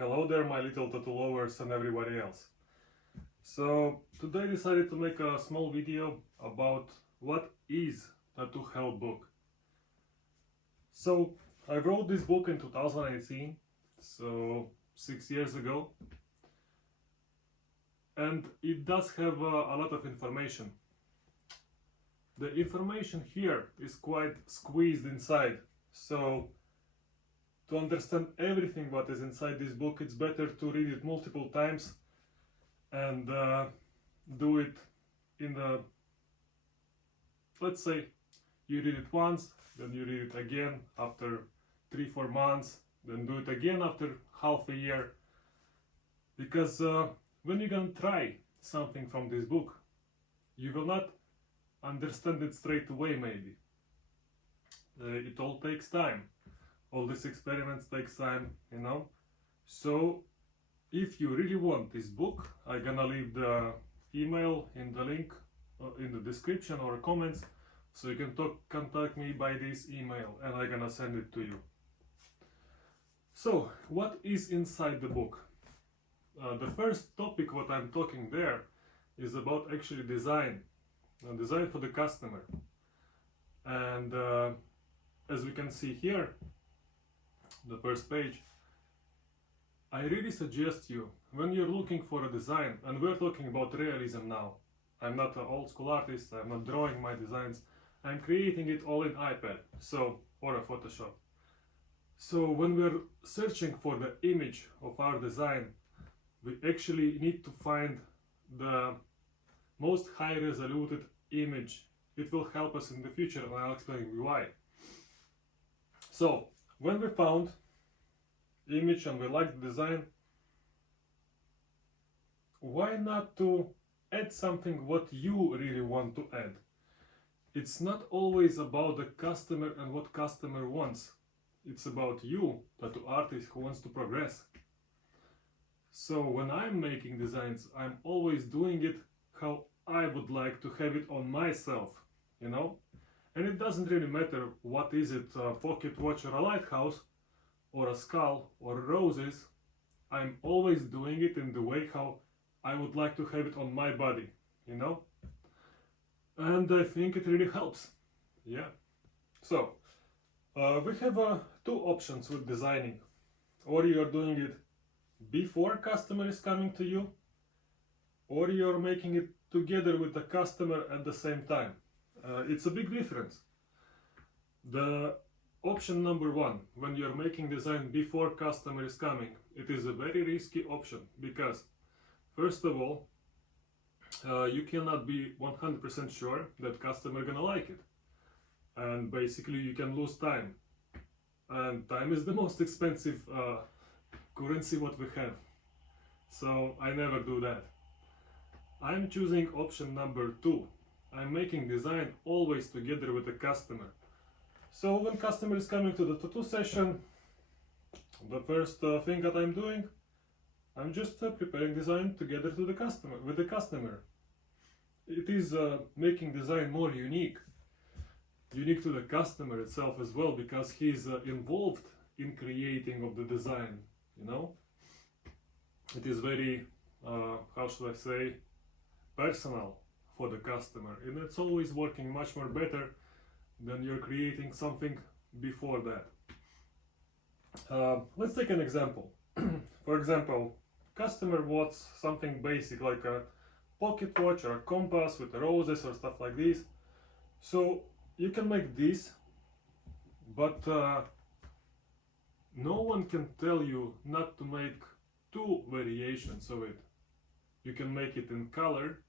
Hello there, my little tattoo lovers and everybody else. So today I decided to make a small video about what is tattoo help book. So I wrote this book in 2018, so 6 years ago, and it does have a lot of information. The information here is quite squeezed inside, so to understand everything what is inside this book, it's better to read it multiple times and do it in the, let's say, you read it once, then you read it again after 3-4 months, then do it again after half a year. Because when you're gonna try something from this book, you will not understand it straight away maybe. It all takes time. All these experiments takes time, you know. So if you really want this book, I'm gonna leave the email in the link in the description or comments, so you can contact me by this email and I'm gonna send it to you. So what is inside the book? The first topic what I'm talking there is about actually design for the customer. And as we can see here, the first page, I really suggest you, when you're looking for a design, and we're talking about realism now, I'm not an old school artist, I'm not drawing my designs, I'm creating it all in iPad, or a Photoshop. So when we're searching for the image of our design, we actually need to find the most high resolution image. It will help us in the future, and I'll explain you why. So when we found image and we like the design, why not to add something what you really want to add? It's not always about the customer and what customer wants. It's about you, tattoo artist, who wants to progress. So when I'm making designs, I'm always doing it how I would like to have it on myself, you know? And it doesn't really matter what is it, a pocket watch or a lighthouse, or a skull, or roses. I'm always doing it in the way how I would like to have it on my body, you know? And I think it really helps, yeah. So, we have two options with designing. Or you are doing it before customer is coming to you, or you're making it together with the customer at the same time. It's a big difference. The option number one, when you're making design before customer is coming, it is a very risky option, because first of all, you cannot be 100% sure that customer gonna like it, and basically you can lose time, and time is the most expensive currency what we have, so I never do that. I'm choosing option number two. I'm making design always together with the customer. So when customer is coming to the tattoo session, the first thing that I'm doing, I'm just preparing design together to the customer, with the customer. It is making design more unique to the customer itself as well, because he's involved in creating of the design, you know. It is very, how should I say, personal for the customer, and it's always working much more better than you're creating something before that. Let's take an example. For example, customer wants something basic like a pocket watch or a compass with roses or stuff like this. So you can make this, but no one can tell you not to make two variations of it. You can make it in color,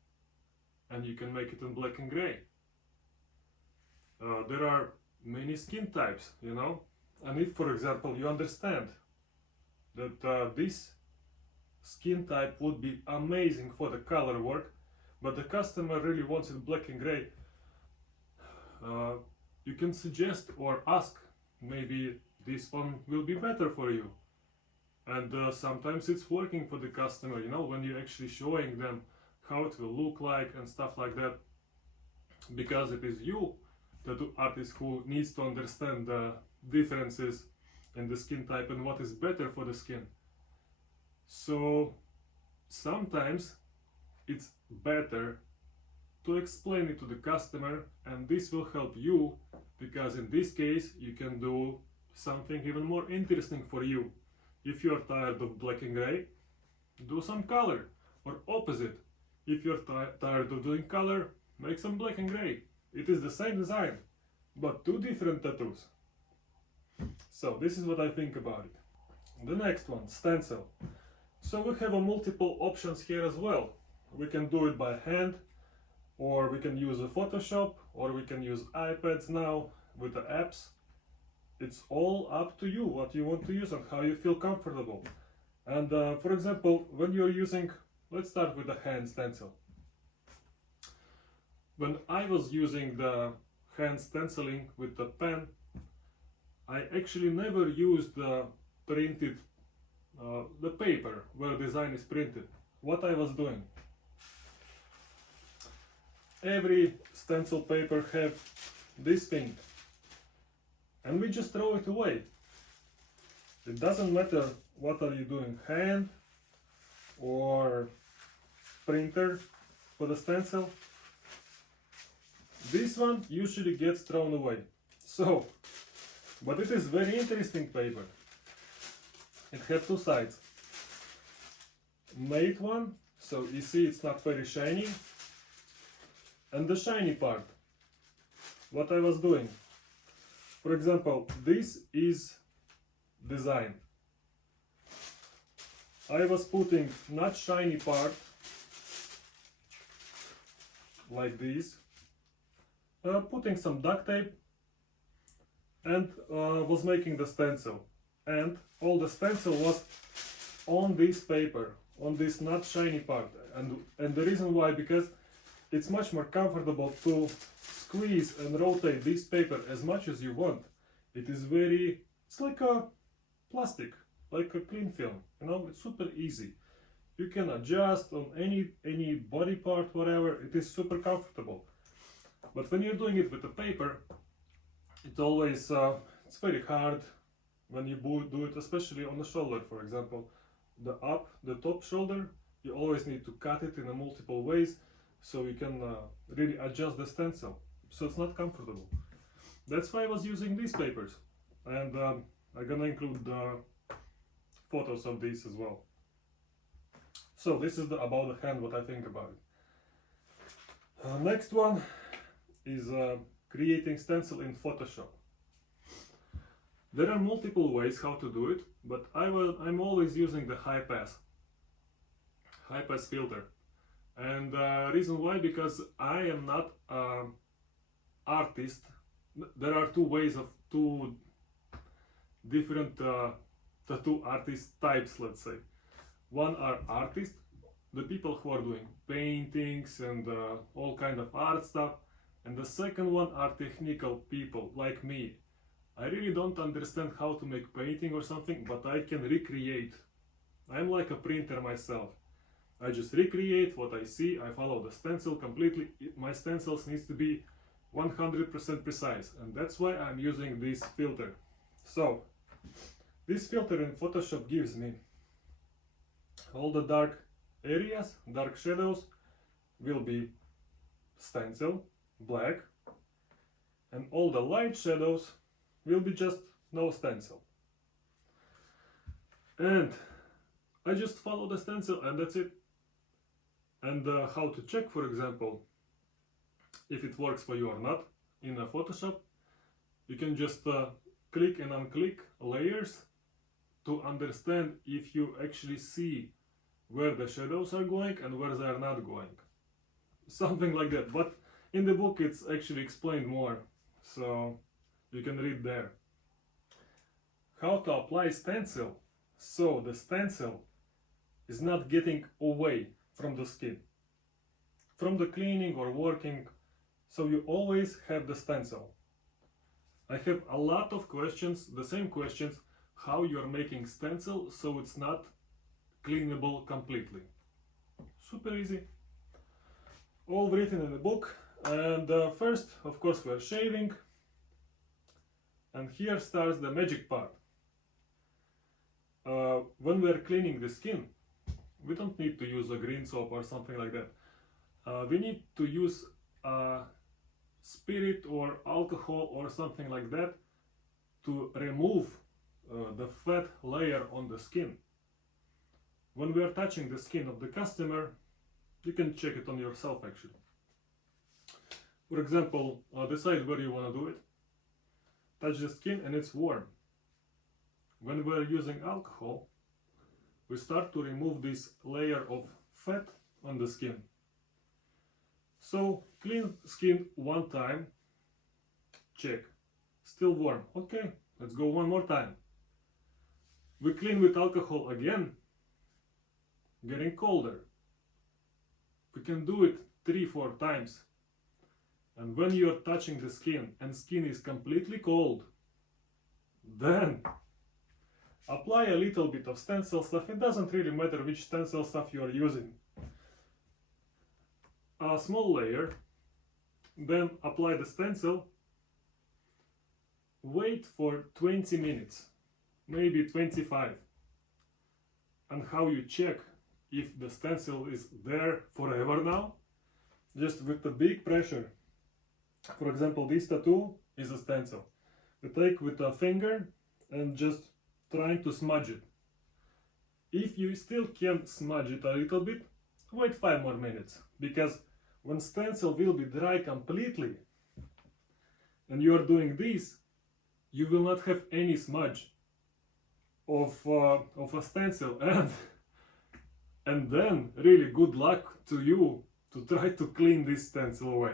and you can make it in black and gray. There are many skin types, you know, and if, for example, you understand that this skin type would be amazing for the color work, but the customer really wants it black and gray, you can suggest or ask, maybe this one will be better for you. And sometimes it's working for the customer, you know, when you're actually showing them how it will look like and stuff like that, because it is you, the tattoo artist, who needs to understand the differences in the skin type and what is better for the skin. So sometimes it's better to explain it to the customer, and this will help you, because in this case you can do something even more interesting for you. If you're tired of black and gray, do some color, or opposite. If you're tired of doing color, make some black and gray. It is the same design, but two different tattoos. So this is what I think about it. The next one, stencil. So we have a multiple options here as well. We can do it by hand, or we can use a Photoshop, or we can use iPads now with the apps. It's all up to you what you want to use and how you feel comfortable. And for example, when you're using, let's start with the hand stencil. When I was using the hand stenciling with the pen, I actually never used the printed, the paper where design is printed. What I was doing, every stencil paper have this thing, and we just throw it away. It doesn't matter what are you doing, hand or printer for the stencil. This one usually gets thrown away. So, but it is very interesting paper. It has two sides. Matte one, so you see it's not very shiny. And the shiny part. What I was doing. For example, this is design. I was putting not shiny part like this, putting some duct tape, and was making the stencil. And all the stencil was on this paper, on this not shiny part. And the reason why, because it's much more comfortable to squeeze and rotate this paper as much as you want. It is very, it's like a plastic, like a cling film, you know, it's super easy. You can adjust on any body part, whatever, it is super comfortable. But when you're doing it with the paper, it always, it's very hard when you do it, especially on the shoulder, for example. The top shoulder, you always need to cut it in a multiple ways, so you can really adjust the stencil. So it's not comfortable. That's why I was using these papers. And I'm gonna include photos of these as well. So this is about the hand, what I think about it. Next one is creating stencil in Photoshop. There are multiple ways how to do it, but I'm always using the high pass filter. And reason why, because I am not artist. There are two different tattoo artist types, let's say. One are artists, the people who are doing paintings and all kind of art stuff, and the second one are technical people like me. I really don't understand how to make painting or something, but I can recreate. I'm like a printer myself. I just recreate what I see, I follow the stencil completely. My stencils needs to be 100% precise, and that's why I'm using this filter. So, this filter in Photoshop gives me all the dark areas, dark shadows will be stencil, black, and all the light shadows will be just no stencil. And I just follow the stencil and that's it. And how to check, for example, if it works for you or not in a Photoshop, you can just click and unclick layers to understand if you actually see where the shadows are going and where they are not going. Something like that, but in the book it's actually explained more, so you can read there. How to apply stencil so the stencil is not getting away from the skin, from the cleaning or working, so you always have the stencil. I have a lot of questions, the same questions, how you're making stencil so it's not cleanable completely. Super easy. All written in the book. And first, of course, we're shaving. And here starts the magic part. When we're cleaning the skin, we don't need to use a green soap or something like that. We need to use spirit or alcohol or something like that to remove the fat layer on the skin. When we are touching the skin of the customer, you can check it on yourself actually. For example, decide where you want to do it. Touch the skin and it's warm. When we are using alcohol, we start to remove this layer of fat on the skin. So clean skin one time, check, still warm, okay, let's go one more time. We clean with alcohol again, getting colder. We can do it 3-4 times. And when you are touching the skin and skin is completely cold, then apply a little bit of stencil stuff. It doesn't really matter which stencil stuff you are using. A small layer, then apply the stencil, wait for 20 minutes, maybe 25. And how you check if the stencil is there forever now? Just with the big pressure. For example, this tattoo is a stencil. We take with a finger and just trying to smudge it. If you still can smudge it a little bit, wait 5 more minutes, because when stencil will be dry completely and you are doing this, you will not have any smudge of a stencil, and then really good luck to you to try to clean this stencil away.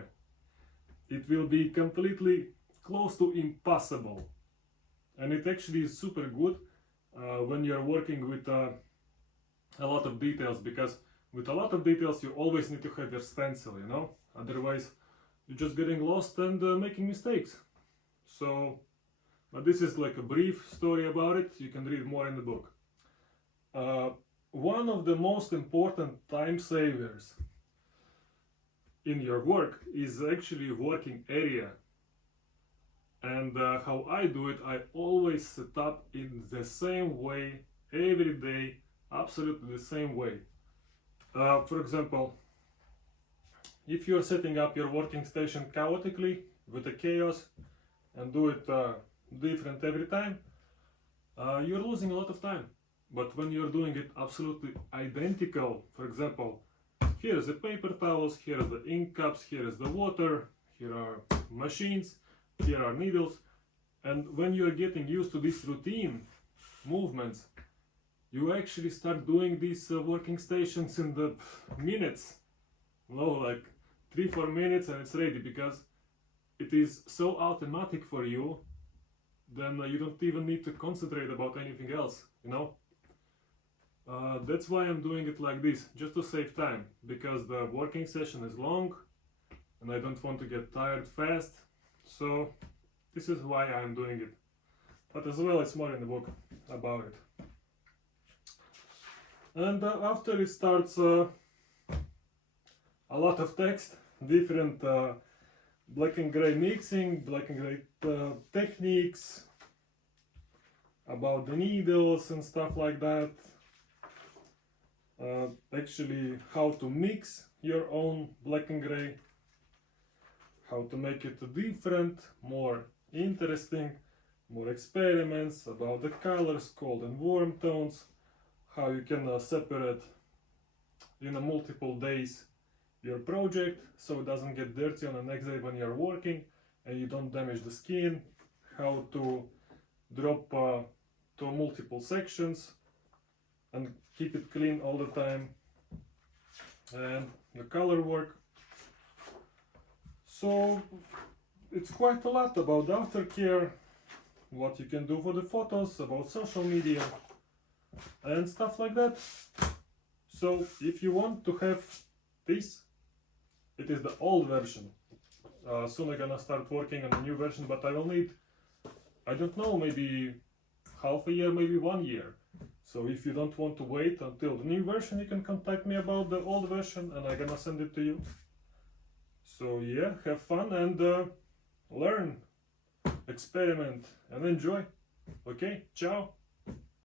It will be completely close to impossible, and it actually is super good when you are working with a lot of details, because with a lot of details you always need to have your stencil, you know, otherwise you're just getting lost and making mistakes. So, but this is like a brief story about it, you can read more in the book. One of the most important time savers in your work is actually working area. And how I do it, I always set up in the same way, every day, absolutely the same way. For example, if you're setting up your working station chaotically, with a chaos, and do it different every time, you're losing a lot of time. But when you're doing it absolutely identical, for example, here is the paper towels, here is the ink cups, here is the water, here are machines, here are needles, and when you're getting used to this routine movements, you actually start doing these working stations in the minutes, you know, like 3-4 minutes and it's ready, because it is so automatic for you, then you don't even need to concentrate about anything else, you know. That's why I'm doing it like this, just to save time, because the working session is long and I don't want to get tired fast, so this is why I'm doing it. But as well, it's more in the book about it. And after it starts a lot of text, different black and gray mixing, black and gray techniques, about the needles and stuff like that. Actually how to mix your own black and gray, how to make it different, more interesting, more experiments about the colors, cold and warm tones, how you can separate in a multiple days your project so it doesn't get dirty on the next day when you're working and you don't damage the skin, how to drop to multiple sections and keep it clean all the time, and the color work. So it's quite a lot about aftercare, what you can do for the photos, about social media and stuff like that. So if you want to have this, it is the old version. Soon I'm gonna start working on a new version, but I will need, I don't know, maybe half a year, maybe 1 year. So if you don't want to wait until the new version, you can contact me about the old version and I'm gonna send it to you. So yeah, have fun and learn, experiment and enjoy. Okay, ciao!